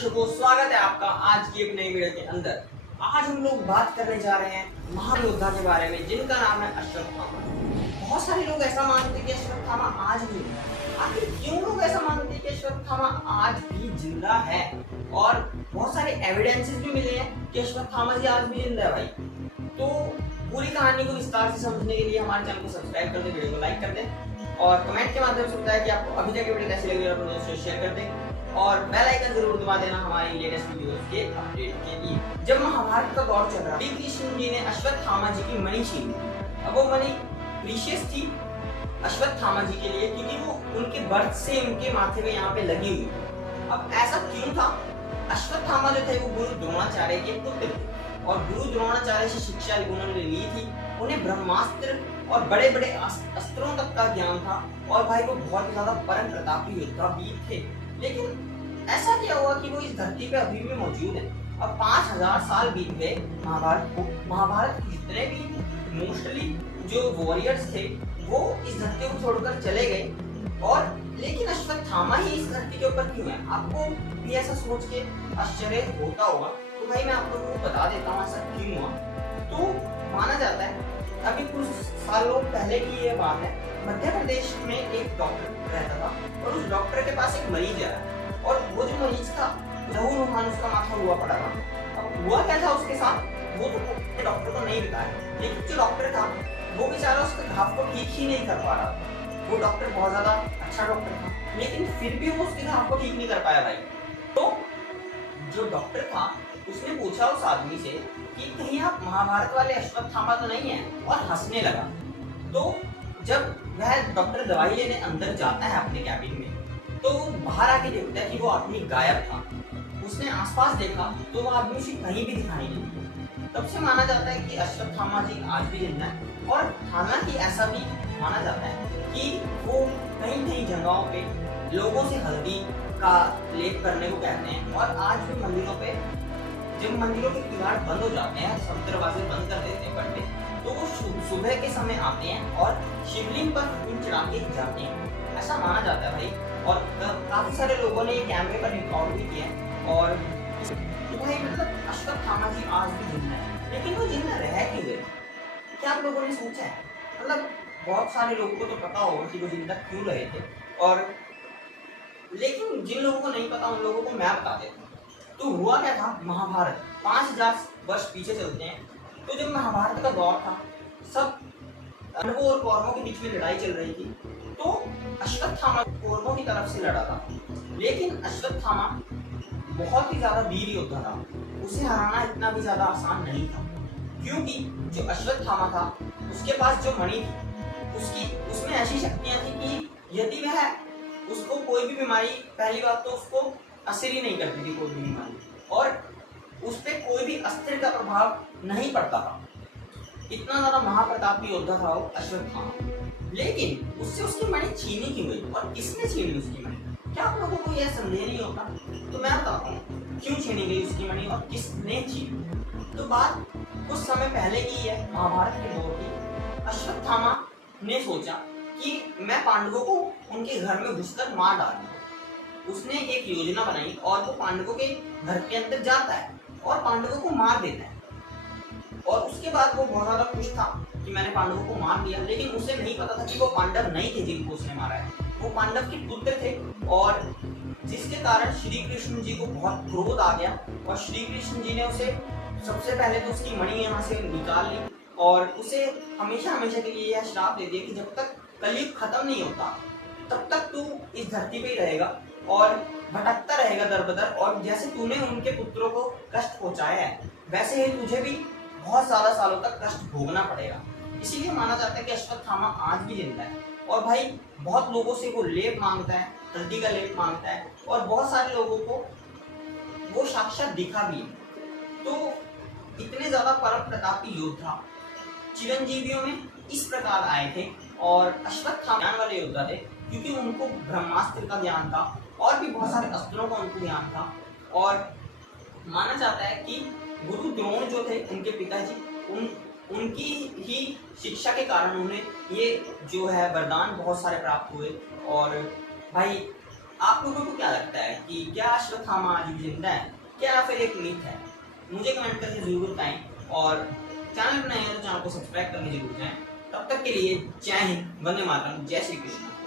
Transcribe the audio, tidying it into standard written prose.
दर्शकों, स्वागत है आपका आज की एक नई वीडियो के अंदर। आज हम लोग बात करने जा रहे हैं महान योद्धा के बारे में जिनका नाम है अश्वत्थामा। बहुत सारे लोग ऐसा मानते हैं कि अश्वत्थामा आज भी है। आखिर क्यों लोग ऐसा मानते हैं कि अश्वत्थामा आज भी जिंदा है? और बहुत सारे एविडेंसेस भी मिले हैं कि अश्वत्थामा जी आज भी जिंदा है भाई। तो पूरी कहानी को विस्तार से समझने के लिए हमारे चैनल को सब्सक्राइब कर दें, वीडियो को लाइक कर दें और कमेंट के माध्यम से बताएं कि आपको अभी तक की वीडियो कैसी लगी और अपने दोस्तों से शेयर कर दें और बेल आइकन जरूर दबा देना हमारी लेटेस्ट वीडियोस के अपडेट के लिए। जब महाभारत का दौर चल रहा, श्री कृष्ण जी ने अश्वत्थामा जी की मणि छीन ली। अब वो मणि प्रीशियस थी अश्वत्थामा जी के लिए क्योंकि वो उनके बर्थ से उनके माथे पे यहाँ पे लगी हुई। अब ऐसा क्यों था? अश्वत्थामा जो थे वो गुरु द्रोणाचार्य के पुत्र थे और गुरु द्रोणाचार्य से शिक्षा उन्होंने ली थी। उन्हें ब्रह्मास्त्र और बड़े बड़े अस्त्रों तक का ज्ञान था और भाई वो बहुत ही ज्यादा परम प्रतापी योद्धा भी थे। लेकिन ऐसा क्या हुआ कि वो इस धरती पे अभी भी मौजूद है। अब 5000 साल बीत गए महाभारत के जितने भी मोस्टली जो वॉरियर्स थे वो इस धरती को छोड़कर चले गए और लेकिन अश्वत्थामा ही इस धरती के ऊपर क्यों है? आपको भी ऐसा सोच के आश्चर्य होता होगा, तो भाई मैं आपको वो बता देता हूँ ऐसा क्यों हुआ। तो माना जाता है अभी कुछ सालों पहले की ये बात है, मध्य प्रदेश में एक डॉक्टर रहता था और उस डॉक्टर के पास एक मरीज आया और वो जो मरीज था लहूलुहान उसका माथा हुआ पड़ा था। अब हुआ क्या था उसके साथ वो तो डॉक्टर को नहीं बताया, लेकिन जो डॉक्टर था वो बेचारा उसके घाव को ठीक ही नहीं कर पा रहा था। वो डॉक्टर बहुत ज्यादा अच्छा डॉक्टर था लेकिन फिर भी वो उसके घाव को ठीक नहीं कर पाया भाई। तो जो डॉक्टर था उसने पूछा उस आदमी से कि कहीं आप महाभारत वाले अश्वत्थामा तो नहीं है, और हंसने लगा। तो जब वह डॉक्टर दवाई लेने अंदर जाता है अपने कैबिन में तो वो बाहर आके देखता है कि वो आदमी गायब था। उसने आसपास देखा तो वो आदमी उसे कहीं भी दिखाई नहीं दिया। तब से माना जाता है कि अश्वत्थामा जी आज भी जिंदा है। और हालांकि ऐसा भी माना जाता है कि वो कहीं कहीं जगहों पे लोगों से हल्दी का लेप करने को कहते हैं और आज भी मंदिरों पे जब मंदिरों के किवाड़ बंद हो जाते हैं, सब दरवाजे बंद कर देते हैं पंडित, तो वो सुबह के समय आते हैं और शिवलिंग पर फूल चढ़ा के जाते हैं, ऐसा माना जाता है भाई। और काफी सारे लोगों ने ये कैमरे पर रिकॉर्ड भी किया है। और तो भाई मतलब अश्वत्थामा जी आज भी जिंदा है, लेकिन वो जिंदा रह क्यों गए? क्या आप लोगों ने सोचा है? मतलब बहुत सारे लोगों को तो पता होगा कि वो जिंदा क्यों रहे थे, और लेकिन जिन लोगों को नहीं पता उन लोगों को मैं बता देता हूँ। तो हुआ क्या था, महाभारत 5000 वर्ष पीछे चलते हैं। तो जब महाभारत का दौर था, सब पांडवों और कौरवों के बीच में लड़ाई चल रही थी। तो अश्वत्थामा कौरवों की तरफ से लड़ा था, लेकिन अश्वत्थामा बहुत ही ज्यादा वीर योद्धा था, उसे हराना इतना भी ज्यादा आसान नहीं था क्योंकि जो अश्वत्थामा था उसके पास जो मणि थी उसमें ऐसी शक्तियां थी कि यदि वह उसको कोई भी बीमारी, पहली बात तो उसको असर ही नहीं करती थी कोई भी बीमारी, और उस पर कोई भी अस्त्र का प्रभाव नहीं पड़ता था। इतना ज्यादा महाप्रतापी योद्धा था वो अश्वत्थामा। लेकिन उससे उसकी मणि छीनी क्यों गई और किसने छीन ली उसकी मणि? क्या आप लोगों को यह संदेह नहीं होता? तो मैं बताता हूँ क्यों छीनी गई उसकी मणि और किसने छीनी। तो बात कुछ समय पहले की है, महाभारत के दौर की। अश्वत्थामा ने सोचा कि मैं पांडवों को उनके घर में घुसकर मार डालूं। उसने एक योजना बनाई और वो पांडवों के घर के अंदर जाता है और पांडवों को मार देता है। और उसके बाद वो बहुत ज्यादा खुश था कि मैंने पांडवों को मार दिया, लेकिन उसे नहीं पता था कि वो पांडव नहीं थे जिनको उसने मारा है, वो पांडव के पुत्र थे। और जिसके कारण श्री कृष्ण जी को बहुत क्रोध आ गया और श्री कृष्ण जी ने उसे सबसे पहले तो उसकी मणि यहाँ से निकाल ली और उसे हमेशा हमेशा के लिए यह श्राप दे दिया कि जब तक कलयुग खत्म नहीं होता तब तक तू इस धरती पे ही रहेगा और भटकता रहेगा दर बदर, और जैसे तूने उनके पुत्रों को कष्ट पहुंचाया है वैसे ही तुझे भी बहुत ज्यादा सालों तक कष्ट भोगना पड़ेगा। इसीलिए माना जाता है कि अश्वत्थामा आज भी जिंदा है। और भाई बहुत लोगों से वो लेप मांगता है, हल्दी का लेप मांगता है, और बहुत सारे लोगों को वो साक्षात दिखा भी है। तो इतने ज्यादा परम प्रतापी योद्धा चिरंजीवियों में इस प्रकार आए थे और अश्वत्थामा ज्ञान वाले योद्धा थे क्योंकि उनको ब्रह्मास्त्र का ज्ञान था और भी बहुत सारे अस्त्रों का उनको ज्ञान था। और माना जाता है कि गुरु द्रोण जो थे उनके पिताजी, उनकी ही शिक्षा के कारण उन्हें ये जो है वरदान बहुत सारे प्राप्त हुए। और भाई आप लोगों को क्या लगता है कि क्या अश्वत्थामा आज भी जिंदा है, क्या फिर एक मिथ है? मुझे कमेंट करके जरूर बताएं, और चैनल पर नए हैं तो चैनल को सब्सक्राइब करने जरूर जाएं। तब तक के लिए जय हिंद, वंदे मातरम, जय श्री कृष्ण।